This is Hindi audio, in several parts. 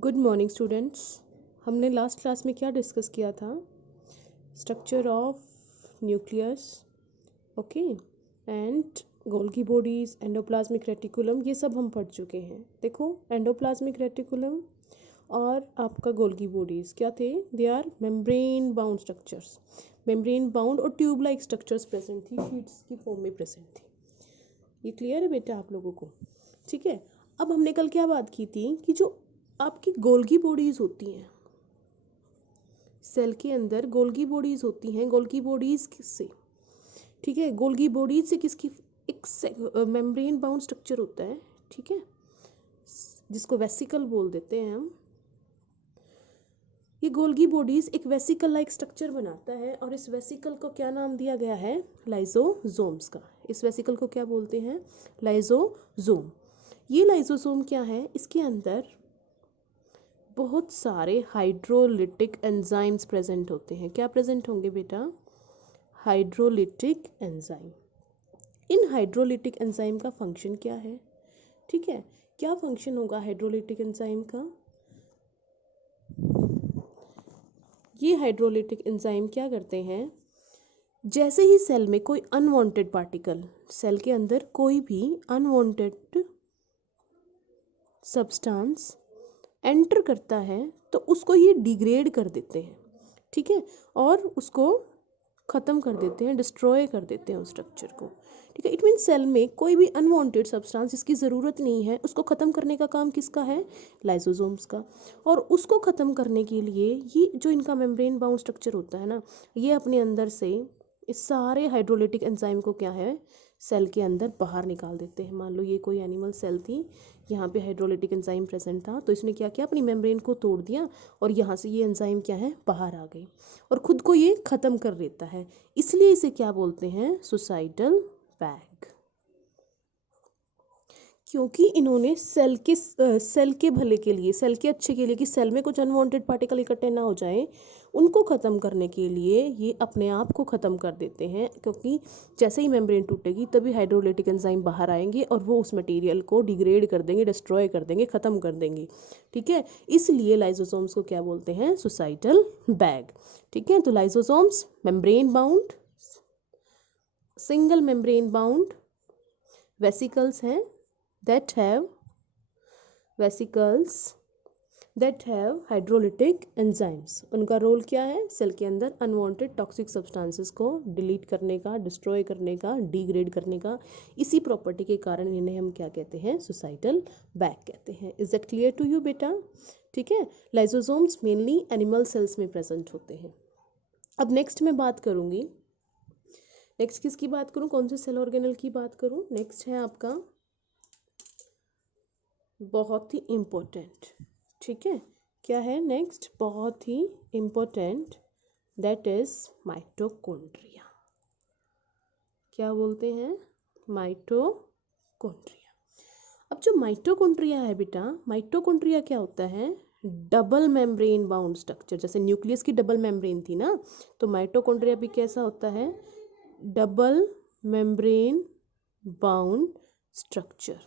Good morning students. हमने लास्ट क्लास में क्या डिस्कस किया था? Structure of nucleus, okay, and Golgi bodies, endoplasmic reticulum, ये सब हम पढ़ चुके हैं। देखो, एंडोप्लाज्मिक रेटिकुलम और आपका गोल्गी बॉडीज क्या थे? They are membrane bound structures. Membrane bound और ट्यूब लाइक स्ट्रक्चर्स प्रेजेंट थी, शीट्स की फॉर्म में प्रेजेंट थी। ये क्लियर है बेटा आप लोगों को? ठीक है। अब हमने कल क्या बात की थी कि जो आपकी गोल्गी बॉडीज होती हैं सेल के अंदर, गोल्गी बॉडीज होती हैं। गोल्गी बॉडीज किससे? ठीक है, गोल्गी बॉडीज से किसकी? एक मेम्ब्रेन बाउंड स्ट्रक्चर होता है, ठीक है, जिसको वेसिकल बोल देते हैं हम। ये गोल्गी बॉडीज एक वेसिकल लाइक स्ट्रक्चर बनाता है और इस वेसिकल को क्या नाम दिया गया है? लाइजोसोम्स का। इस वेसिकल को क्या बोलते हैं? लाइजोसोम। ये लाइजोसोम क्या है? इसके अंदर बहुत सारे हाइड्रोलिटिक एंजाइम्स प्रेजेंट होते हैं। क्या प्रेजेंट होंगे बेटा? Hydrolytic enzyme. इन हाइड्रोलिटिक एंजाइम का फंक्शन क्या है? ठीक है, क्या फंक्शन होगा हाइड्रोलिटिक एंजाइम का? ये हाइड्रोलिटिक एंजाइम क्या करते हैं? जैसे ही सेल में कोई अनवांटेड पार्टिकल, सेल के अंदर कोई भी अनवांटेड सब्सटेंस एंटर करता है तो उसको ये डिग्रेड कर देते हैं, ठीक है, और उसको ख़त्म कर देते हैं, डिस्ट्रॉय कर देते हैं उस स्ट्रक्चर को। ठीक है, इट मीन सेल में कोई भी अनवांटेड सब्सटेंस जिसकी ज़रूरत नहीं है उसको ख़त्म करने का काम किसका है? लाइसोसोम्स का। और उसको ख़त्म करने के लिए ये जो इनका मेम्ब्रेन बाउंड स्ट्रक्चर होता है ना, ये अपने अंदर से इस सारे हाइड्रोलिटिक एंजाइम को क्या है? सेल के अंदर बाहर निकाल देते हैं। मान लो ये कोई एनिमल सेल थी, यहाँ पे हाइड्रोलिटिक एंजाइम प्रेजेंट था, तो इसने क्या किया? अपनी मेम्ब्रेन को तोड़ दिया और यहाँ से ये एंजाइम क्या है? बाहर आ गई और खुद को ये ख़त्म कर देता है। इसलिए इसे क्या बोलते हैं? Suicidal bag. क्योंकि इन्होंने सेल के भले के लिए, सेल के अच्छे के लिए, कि सेल में कुछ अनवांटेड पार्टिकल इकट्ठे ना हो जाए, उनको ख़त्म करने के लिए ये अपने आप को ख़त्म कर देते हैं। क्योंकि जैसे ही मेम्ब्रेन टूटेगी तभी हाइड्रोलिटिक एंजाइम बाहर आएंगे और वो उस मटेरियल को डिग्रेड कर देंगे, डिस्ट्रॉय कर देंगे, ख़त्म कर देंगे। ठीक है, इसलिए लाइसोसोम्स को क्या बोलते हैं? Suicidal bag. ठीक है, तो lysosomes membrane bound, single membrane bound vesicles हैं that have vesicles that have hydrolytic enzymes. उनका रोल क्या है? सेल के अंदर अनवांटेड टॉक्सिक सब्सटेंसेस को डिलीट करने का, डिस्ट्रॉय करने का, डिग्रेड करने का। इसी प्रॉपर्टी के कारण इन्हें हम क्या कहते हैं? सुसाइडल बैग कहते हैं। Is that clear to you बेटा? ठीक है, लाइसोसोम्स मेनली एनिमल सेल्स में प्रेजेंट होते हैं। अब नेक्स्ट मैं बात करूंगी, नेक्स्ट किसकी बात करूं? कौन से सेल ऑर्गेनल की बात करूं? नेक्स्ट है आपका बहुत ही इम्पोर्टेंट, ठीक है, क्या है नेक्स्ट? बहुत ही इम्पोर्टेंट, दैट इज माइटोकॉन्ड्रिया। क्या बोलते हैं? माइटोकॉन्ड्रिया। अब जो माइटोकॉन्ड्रिया है बेटा, माइटोकॉन्ड्रिया क्या होता है? Double membrane bound structure. जैसे न्यूक्लियस की डबल मेम्ब्रेन थी ना, तो माइटोकॉन्ड्रिया भी कैसा होता है? डबल मेम्ब्रेन बाउंड स्ट्रक्चर,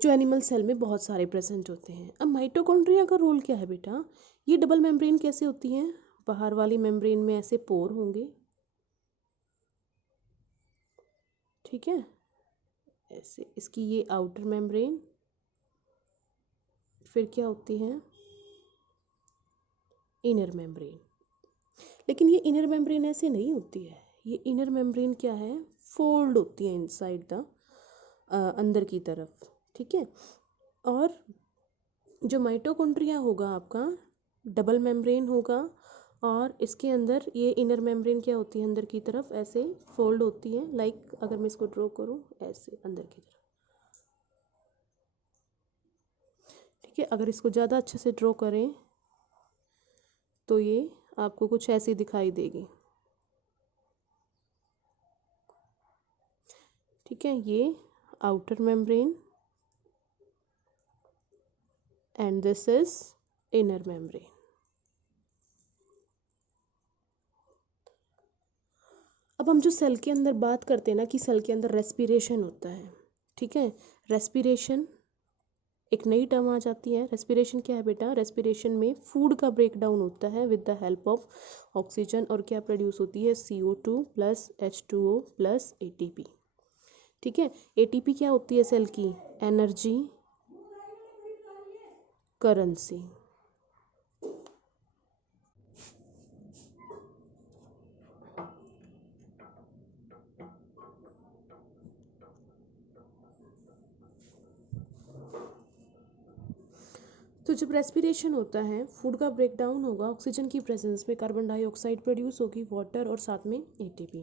जो एनिमल सेल में बहुत सारे प्रेजेंट होते हैं। अब माइटोकॉन्ड्रिया का रोल क्या है बेटा? ये डबल मेम्ब्रेन कैसे होती हैं? बाहर वाली मेम्ब्रेन में ऐसे पोर होंगे, ठीक है, ऐसे इसकी ये आउटर मेम्ब्रेन, फिर क्या होती है? Inner membrane. लेकिन ये इनर मेम्ब्रेन ऐसे नहीं होती है। ये इनर मेम्ब्रेन क्या है? फोल्ड होती है इनसाइड द, अंदर की तरफ, ठीक है। और जो माइटोकॉन्ड्रिया होगा आपका, डबल मेम्ब्रेन होगा और इसके अंदर ये इनर मेम्ब्रेन क्या होती है? अंदर की तरफ ऐसे फोल्ड होती है। लाइक अगर मैं इसको ड्रॉ करूँ ऐसे अंदर की तरफ, ठीक है। अगर इसको ज़्यादा अच्छे से ड्रॉ करें तो ये आपको कुछ ऐसी दिखाई देगी, ठीक है। ये outer membrane and this is inner membrane. अब हम जो सेल के अंदर बात करते हैं ना, कि सेल के अंदर रेस्पिरेशन होता है, ठीक है। रेस्पिरेशन एक नई टर्म आ जाती है। रेस्पिरेशन क्या है बेटा? रेस्पिरेशन में फूड का ब्रेक डाउन होता है with the help of oxygen, और क्या प्रोड्यूस होती है? CO2 plus H2O plus ATP। ठीक है, ATP क्या होती है सेल की? Energy currency. तो जब रेस्पिरेशन होता है, फूड का ब्रेक डाउन होगा, ऑक्सीजन की प्रेजेंस में कार्बन डाइऑक्साइड प्रोड्यूस होगी, वाटर और साथ में ATP।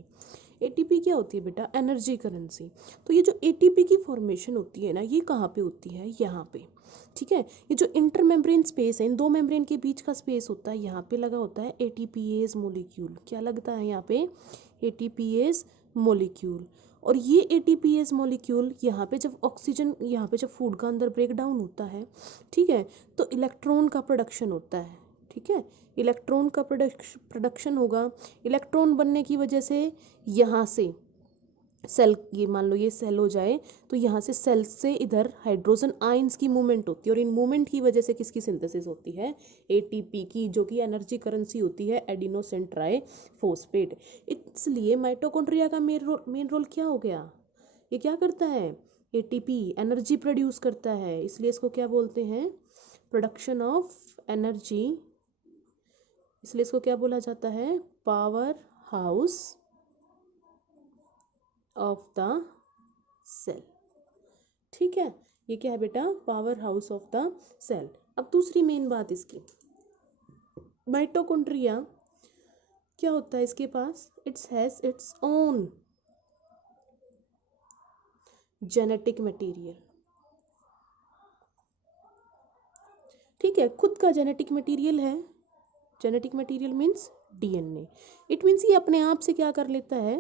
ATP क्या होती है बेटा? Energy currency. तो ये जो ATP की फॉर्मेशन होती है ना, ये कहाँ पे होती है? यहाँ पे। ठीक है, ये जो इंटर मेम्ब्रेन स्पेस है, इन दो मेम्ब्रेन के बीच का स्पेस होता है, यहाँ पे लगा होता है ATPase मोलिक्यूल। क्या लगता है यहाँ पे? ATPase molecule. और ये ATPase मोलिक्यूल यहाँ पे जब ऑक्सीजन, यहाँ पे जब फूड का अंदर ब्रेक डाउन होता है, ठीक है, तो इलेक्ट्रॉन का प्रोडक्शन होता है। ठीक है, इलेक्ट्रॉन का प्रोडक्शन होगा। इलेक्ट्रॉन बनने की वजह से यहाँ से सेल, ये मान लो ये सेल हो जाए, तो यहाँ से सेल से इधर हाइड्रोजन आयंस की मूवमेंट होती है, और इन मूवमेंट की वजह से किसकी सिंथेसिस होती है? ATP की, जो कि एनर्जी करेंसी होती है एडिनोसिन ट्राइफॉस्फेट। इसलिए माइटोकॉन्ड्रिया का मेन रोल क्या हो गया? ये क्या करता है? ATP एनर्जी प्रोड्यूस करता है, इसलिए इसको क्या बोलते हैं? Production of energy. इसलिए इसको क्या बोला जाता है? Power house of the cell. ठीक है, ये क्या है बेटा? Power house of the cell. अब दूसरी मेन बात इसकी, माइटोकॉन्ड्रिया क्या होता है इसके पास? It's has its own genetic material. ठीक है, खुद का जेनेटिक मटेरियल है। Genetic material means DNA। It means ये अपने आप से क्या कर लेता है?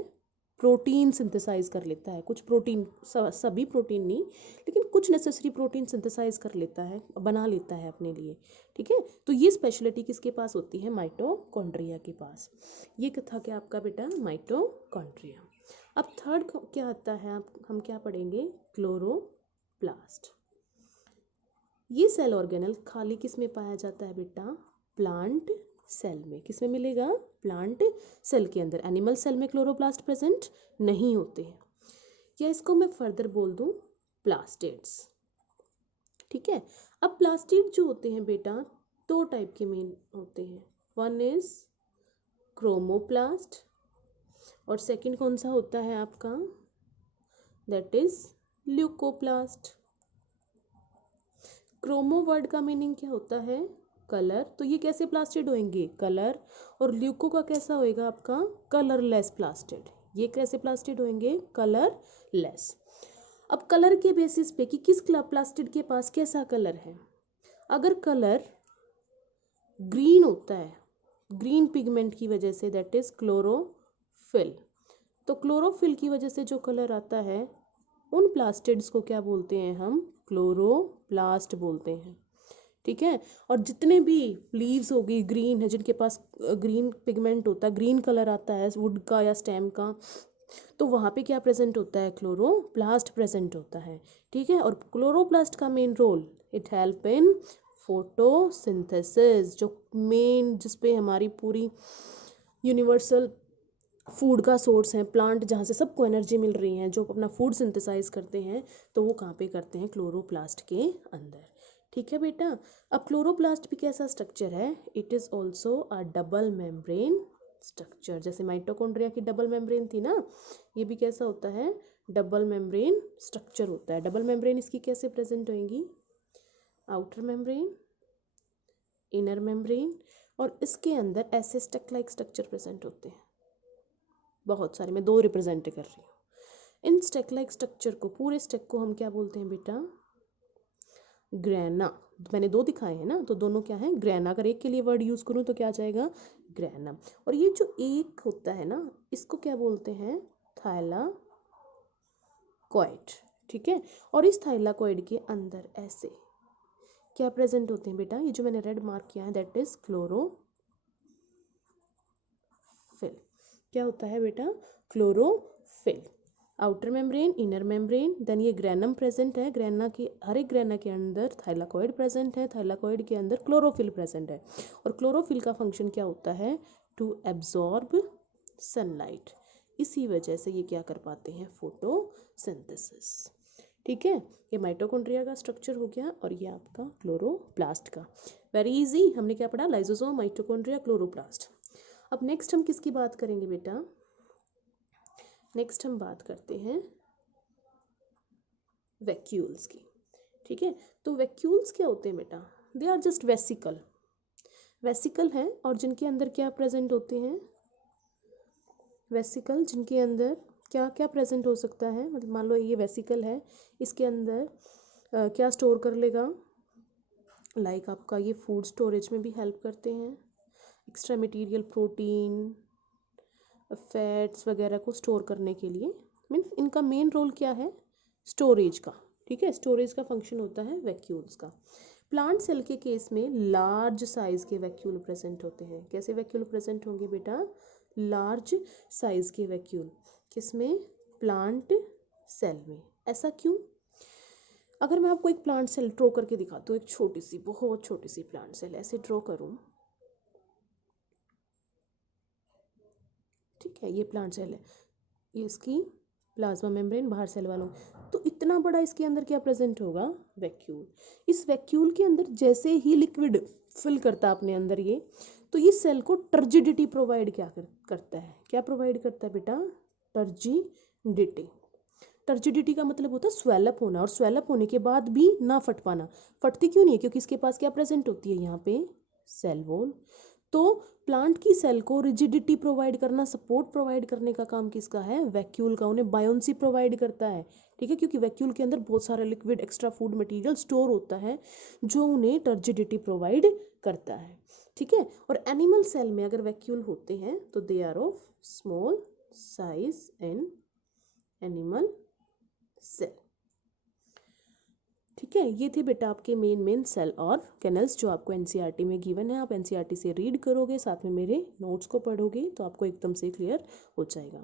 प्रोटीन सिंथेसाइज कर लेता है। कुछ प्रोटीन, सभी प्रोटीन नहीं, लेकिन कुछ नेसेसरी प्रोटीन सिंथेसाइज कर लेता है, बना लेता है अपने लिए। ठीक है, तो ये स्पेशलिटी किसके पास होती है? माइटोकॉन्ड्रिया के पास। ये था क्या आपका बेटा? माइटोकॉन्ड्रिया। अब थर्ड क्या आता है? हम क्या पढ़ेंगे? क्लोरोप्लास्ट। ये सेल ऑर्गेनल खाली किस में पाया जाता है बेटा? प्लांट सेल में। किस में मिलेगा? प्लांट सेल के अंदर। एनिमल सेल में क्लोरोप्लास्ट प्रेजेंट नहीं होते हैं। या इसको मैं फर्दर बोल दूं, प्लास्टिड्स। ठीक है, अब प्लास्टिड जो होते हैं बेटा, दो टाइप के मेन होते हैं। वन इज क्रोमोप्लास्ट, और सेकंड कौन सा होता है आपका? That is leucoplast. Chromo word का मीनिंग क्या होता है? कलर। तो ये कैसे प्लास्टिड होंगे? कलर। और ल्यूको का कैसा होएगा आपका? Colourless plastid. ये कैसे प्लास्टिड होंगे? कलरलेस। अब कलर के बेसिस पे कि किस प्लास्टिड के पास कैसा कलर है। अगर कलर ग्रीन होता है, ग्रीन पिगमेंट की वजह से, दैट इज क्लोरोफिल। तो क्लोरोफिल की वजह से जो कलर आता है, उन प्लास्टिड्स को क्या बोलते हैं हम? क्लोरोप्लास्ट बोलते हैं। ठीक है, और जितने भी लीव्स होगी ग्रीन है, जिनके पास ग्रीन पिगमेंट होता है, ग्रीन कलर आता है वुड का या स्टेम का, तो वहाँ पे क्या प्रेजेंट होता है? क्लोरोप्लास्ट प्रेजेंट होता है। ठीक है, और क्लोरोप्लास्ट का main role, it help in photosynthesis, जो मेन जिसपे हमारी पूरी यूनिवर्सल फूड का सोर्स है, प्लांट जहाँ से सबको एनर्जी मिल रही है, जो अपना फूड सिंथेसाइज करते हैं, तो वो कहाँ पे करते हैं? क्लोरोप्लास्ट के अंदर। ठीक है बेटा, अब क्लोरोप्लास्ट भी कैसा स्ट्रक्चर है? It is also a double membrane structure. जैसे माइटोकॉन्ड्रिया की डबल मेम्ब्रेन थी ना, ये भी कैसा होता है? डबल मेम्ब्रेन स्ट्रक्चर होता है। डबल मेम्ब्रेन इसकी कैसे प्रेजेंट होंगी? आउटर मेम्ब्रेन, इनर मेम्ब्रेन, और इसके अंदर ऐसे स्टेक लाइक स्ट्रक्चर प्रेजेंट होते हैं बहुत सारे। मैं दो रिप्रेजेंट कर रही हूँ। इन स्टेक लाइक स्ट्रक्चर को, पूरे स्टेक को हम क्या बोलते हैं बेटा? ग्रेना। मैंने दो दिखाए हैं ना, तो दोनों क्या है? ग्रेना। अगर एक के लिए वर्ड यूज करूँ तो क्या आ जाएगा? ग्रेना। और ये जो एक होता है ना, इसको क्या बोलते हैं? थाइलाकॉइड। ठीक है, और इस थाइलाकॉइड के अंदर ऐसे क्या प्रेजेंट होते हैं बेटा? ये जो मैंने रेड मार्क किया है, दैट इज क्लोरोफिल। क्या होता है बेटा? Chlorophyll. Outer membrane, inner membrane, then ये ग्रेनम प्रेजेंट है, ग्रेना की हर एक ग्रेना के अंदर थाइलाकोइड प्रेजेंट है, थाइलाकोइड के अंदर क्लोरोफिल प्रेजेंट है, और क्लोरोफिल का फंक्शन क्या होता है, टू एब्जॉर्ब सनलाइट। इसी वजह से ये क्या कर पाते हैं, फोटोसिंथेसिस। ठीक है, ये माइटोकॉन्ड्रिया का स्ट्रक्चर हो गया, और ये आपका क्लोरोप्लास्ट का। वेरी इजी, हमने क्या पढ़ा, लाइसोसोम, माइटोकॉन्ड्रिया, क्लोरोप्लास्ट। अब नेक्स्ट हम किसकी बात करेंगे बेटा, नेक्स्ट हम बात करते हैं वैक्यूल्स की। ठीक है, तो वैक्यूल्स क्या होते हैं बेटा, they are just vesicle, vesicle हैं, और जिनके अंदर क्या प्रेजेंट होते हैं, वेसिकल जिनके अंदर क्या क्या प्रेजेंट हो सकता है, मतलब मान लो ये वेसिकल है, इसके अंदर क्या स्टोर कर लेगा, लाइक आपका ये फूड स्टोरेज में भी हेल्प करते हैं, एक्स्ट्रा मटेरियल, प्रोटीन, फैट्स वगैरह को स्टोर करने के लिए। मीन्स इनका मेन रोल क्या है, स्टोरेज का। ठीक है, स्टोरेज का फंक्शन होता है वैक्यूल्स का। प्लांट सेल के केस में लार्ज साइज के वैक्यूल प्रेजेंट होते हैं। कैसे वैक्यूल प्रेजेंट होंगे बेटा, लार्ज साइज के वैक्यूल, किसमें, प्लांट सेल में। ऐसा क्यों, अगर मैं आपको एक प्लांट सेल ड्रॉ करके दिखाती हूँ, एक छोटी सी, बहुत छोटी सी प्लांट सेल ऐसे ड्रॉ करूँ, ठीक है, ये प्लांट सेल है, ये इसकी प्लाज्मा मेम्ब्रेन बाहर सेल वालों, तो इतना बड़ा इसके अंदर क्या प्रेजेंट होगा, वैक्यूल। इस वैक्यूल के अंदर जैसे ही लिक्विड फिल करता अपने अंदर ये, तो ये सेल को टर्जिडिटी प्रोवाइड करता है, क्या प्रोवाइड करता है बेटा, टर्जिडिटी। टर्जिडिटी का मतलब होता है स्वेलअप होना, और स्वेलअप होने के बाद भी ना फट पाना। फटती क्यों नहीं है, क्योंकि इसके पास क्या प्रेजेंट होती है, यहाँ पे सेल वॉल। तो प्लांट की सेल को रिजिडिटी प्रोवाइड करना, सपोर्ट प्रोवाइड करने का काम किसका है, वैक्यूल का। उन्हें बायोन्सी प्रोवाइड करता है, ठीक है, क्योंकि वैक्यूल के अंदर बहुत सारा liquid, extra food material store होता है, जो उन्हें टर्जिडिटी प्रोवाइड करता है। ठीक है, और एनिमल सेल में अगर वैक्यूल होते हैं तो they are of small size in animal cell. ठीक है, ये थे बेटा आपके मेन सेल और कैनल्स जो आपको एनसीईआरटी में गिवन है। आप एनसीईआरटी से रीड करोगे, साथ में मेरे नोट्स को पढ़ोगे, तो आपको एकदम से क्लियर हो जाएगा।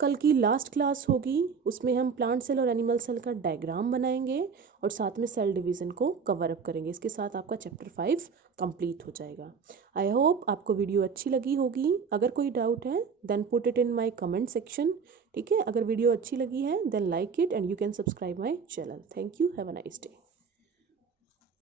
कल की लास्ट क्लास होगी, उसमें हम प्लांट सेल और एनिमल सेल का डायग्राम बनाएंगे, और साथ में सेल डिवीज़न को कवर अप करेंगे। इसके साथ आपका चैप्टर 5 कंप्लीट हो जाएगा। आई होप आपको वीडियो अच्छी लगी होगी। अगर कोई डाउट है then put it in my comment section. ठीक है, अगर वीडियो अच्छी लगी है then like it and you can subscribe my channel. Thank you, have a nice day.